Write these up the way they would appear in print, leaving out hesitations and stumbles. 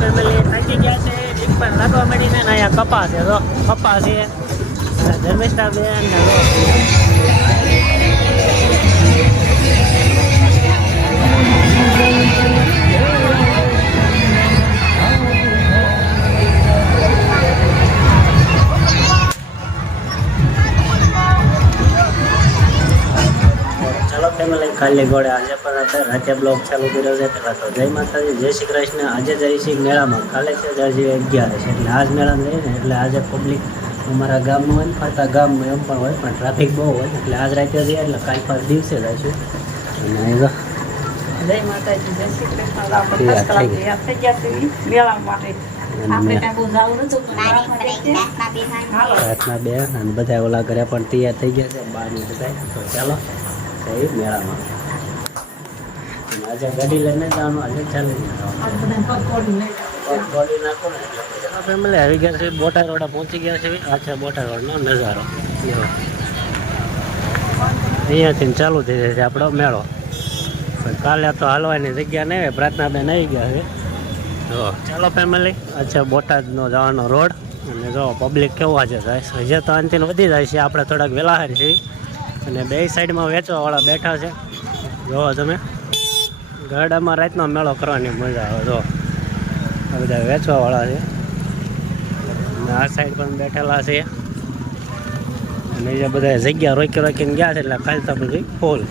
Family થાકી ગયા છે એક પણ લાગવા મળીને ને અહીંયા કપા છે તો કપા છે ધર્મિષ્ઠા બેન ને ફેમિલી ખાલી ઘોડે આજે પણ આપણે રાતે બ્લોગ ચાલુ કર્યો છે પહેલાં તો જય માતાજી જય શ્રી કૃષ્ણ. આજે જઈ છીએ મેળામાં, કાલે છે હજી 11 છે એટલે આજ મેળામાં રહીને એટલે આજે પબ્લિક અમારા ગામનું હોય ને ફરતા ગામનું એમ પણ હોય પણ ટ્રાફિક બહુ હોય એટલે આજ રાતે જઈએ એટલે કાલ પર દિવસે જઈશું. અને જય માતાજી જય શ્રી કૃષ્ણ. રાતના બે અને બધા ઓલા ઘરે પણ તૈયાર થઈ ગયા છે બહારની બધા. તો ચાલો મેળામાં આજે ગાડી લઈને જવાનું, આજે ચાલી ફેમિલી આવી ગયા છે બોટા રોડ પહોંચી ગયા છે. આ છે બોટા રોડનો નજારો. અહીંયાથી ચાલુ થઈ જશે આપણો મેળો. કાલે તો હાલવાની જગ્યા નહીં હોય, પ્રાર્થના બેન આવી ગયા છે. તો ચાલો ફેમિલી, આ છે બોટાદનો જવાનો રોડ. અને જો પબ્લિક કેવું આજે જાય હજી તો અંતિમ વધી જાય છે. આપણે થોડાક વહેલા હારી છીએ અને બે સાઈડમાં વેચવાવાળા બેઠા છે. જોવો તમે ગાડામાં રાતનો મેળો કરવાની મજા આવે. જો આ બધા વેચવાવાળા છે અને આ સાઈડ પણ બેઠેલા છે. અને એ બધા જગ્યા રોકી રોકીને ગયા છે એટલે ખાલી તો બધી ફૂલ.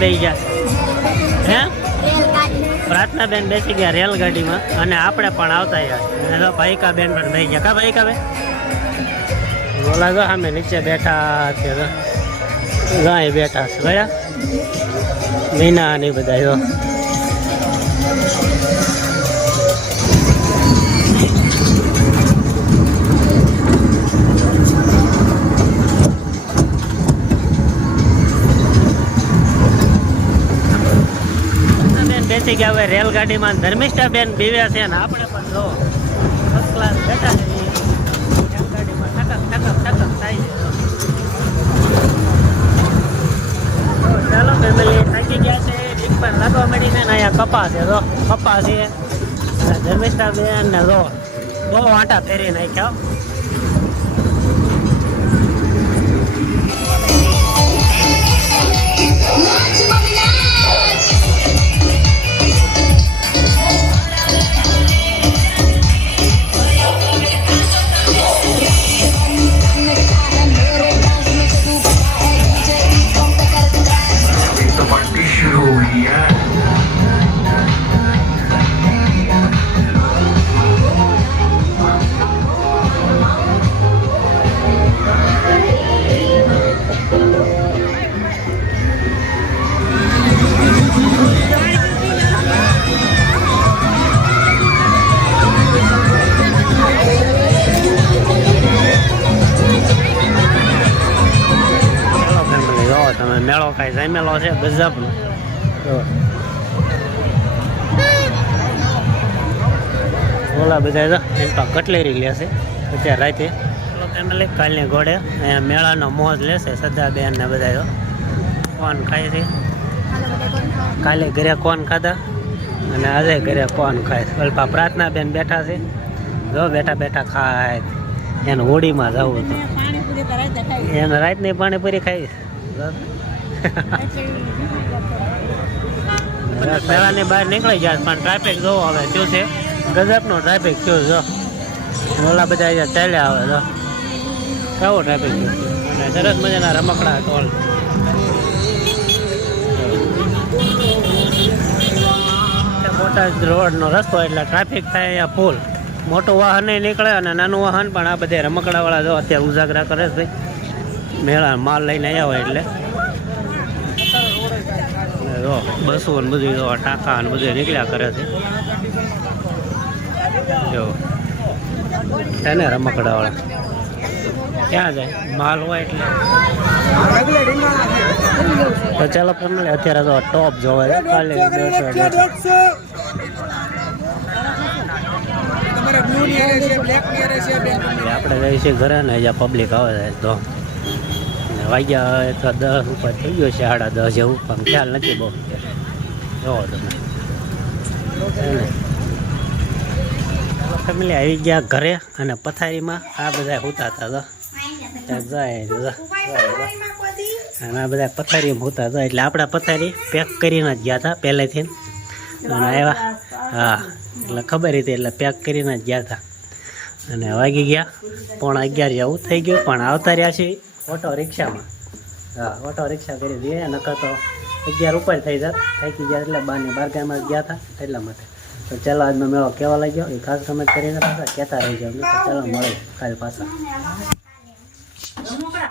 બેસી ગયા હે પ્રાર્થના બેન બેસી ગયા રેલગાડીમાં અને આપણે પણ આવતા ગયા. ભાઈકા બેન પણ બેસી ગયા. કા ભાઈકા બેન બોલા જો અમે નીચે બેઠા ગાય બેઠા છે ગયા મીના ને બધા. જો બેસી ગયા હવે રેલગાડીમાં. ધર્મિષ્ઠા બેન બીવ્યા છે ને આપણે પણ જો ફર્સ્ટ ક્લાસ બેઠા છે રેલગાડીમાં. ઠકક થાય છે. ચાલો ફેમિલી થાકી ગયા છે એક પણ લાગવા મળીને ને અહીંયા કપા છે. જો કપા છે ધર્મિષ્ઠા બેન ને જો બહુ આંટા ફેરી નાખ્યા. મેળો કાંઈ જામેલો છે ગજબનો. ઓલા બધા એમ તો કટલેરી લેશે અત્યારે રાતે. ફેમિલી કાલની ઘોડે અહીંયા મેળાનો મોજ લેશે સદાબેન ને બધા. કોણ ખાય છે કાલે ઘરે કોણ ખાધા અને આજે ઘરે કોણ ખાય. અલ્પા પ્રાર્થના બેન બેઠા છે જો બેઠા બેઠા ખાય. એને હોળીમાં જવું હતું એને રાતની પાણીપુરી ખાઈ મેળાની બહાર નીકળી જાય પણ ટ્રાફિક જોવો હવે શું છે ગજબનો ટ્રાફિક થયો જો ઓલા બધા અહીંયા ચાલ્યા આવે તો કેવો ટ્રાફિક અને સરસ મજાના રમકડા ટોલ બોટાદ રોડનો રસ્તો એટલે ટ્રાફિક થાય અહીંયા ફૂલ મોટું વાહન નહીં નીકળે અને નાનું વાહન પણ આ બધે રમકડાવાળા જો અત્યારે ઉજાગરા કરે છે ભાઈ મેળા માલ લઈને આવ્યા હોય એટલે જો બસો ને બધું જો ટાંકા ને બધું નીકળ્યા કરે છે જો એને રમકડાવાળા ક્યાં જાય માલ હોય એટલે તો ચાલો ફેમિલી અત્યારે તો ટોપ જોવે છે કાલે 10 વાગે આપણે જઈએ છીએ ઘરે ને અહીંયા પબ્લિક આવે છે તો વાગ્યા તો 10 ઉપર થઈ ગયો છે 10:30 જેવું પણ ખ્યાલ નથી બહુ જોવો તમે ફેમિલી આવી ગયા ઘરે અને પથારીમાં આ બધા સૂતા હતા અને આ બધા પથારીમાં સૂતા હતા એટલે આપણા પથારી પેક કરીને જ ગયા હતા પહેલેથી અને આવ્યા હા એટલે ખબર હતી એટલે પેક કરીને જ ગયા હતા અને વાગી ગયા 11:30 જેવું થઈ ગયું પણ આવતા રહ્યા છે ઓટો રિક્ષામાં હા ઓટો રિક્ષા કરી દઈએ નકર તો 11 ઉપર થઈ જાય થાકી ગયા એટલે 12 ગામમાં ગયા હતા એટલા માટે તો ચાલો આજનો મેળો કેવા લાગ્યો એ ખાસ કમેન્ટ કરીને પાછા કહેતા રહી જાવ ચાલો મળે કાલે પાછા